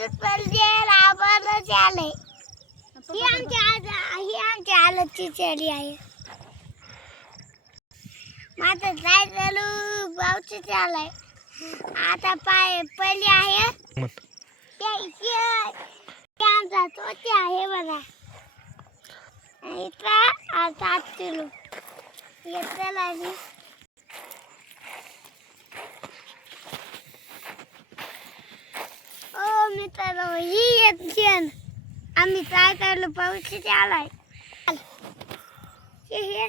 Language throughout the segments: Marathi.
इथंच पडले आबालाच आले ही आमची आलतची चेली आहे माझं काय चालू भाऊची चालाय आता पाय पडली आहे ते आमचा तोची आहे बघा इथं आता किलो येतं लागली ओ मित्रांनो ही एक जण आम्ही काय करलो पाऊस आलाय हे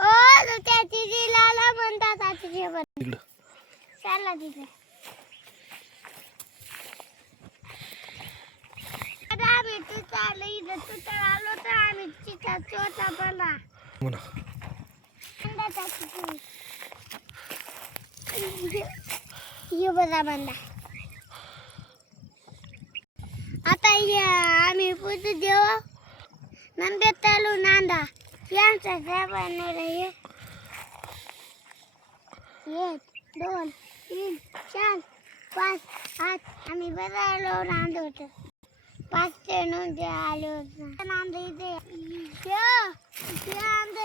ओ त्या तिजीला म्हणतात आता जेवण चला तिथे आम्ही तिथं आलो इथं तिथं आलो तर आम्ही तिथं छोटा बनला ये बघा बंदा आता आम्ही पुढे देव नंबर चालू नांदा यांचा बनणार आहे 1 2 3 4 5 8 आम्ही बघायला नांद होतो 5 ते 9 आलो नांद इथे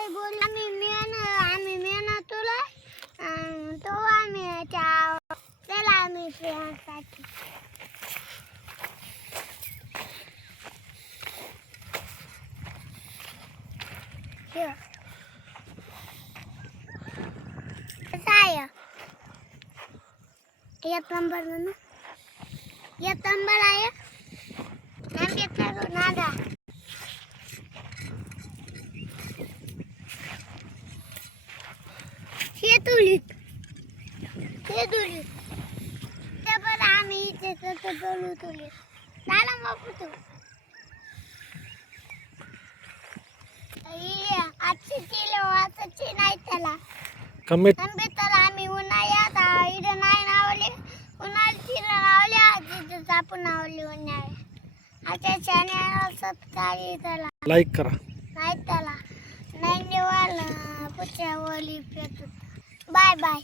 बोल आम्ही मेना तुला तो आम्ही चला आम्ही साठी एक नंबर ना एक नंबर आहे नादा हे तुलीत ते पण आम्ही इथे बोलू तुलीत नाला मग तू आजची किलो वाचायची नाही त्याला कमीत तर आम्ही उन्हाळ्यात इथं नाही नावले उन्हाळ्यात नावले आज आपण नावले उन्हाळ्यात आता चॅनल सबस्क्राईब करा लाईक करा नाही त्याला नाही निवाल पुढच्या ओली पेट बाय बाय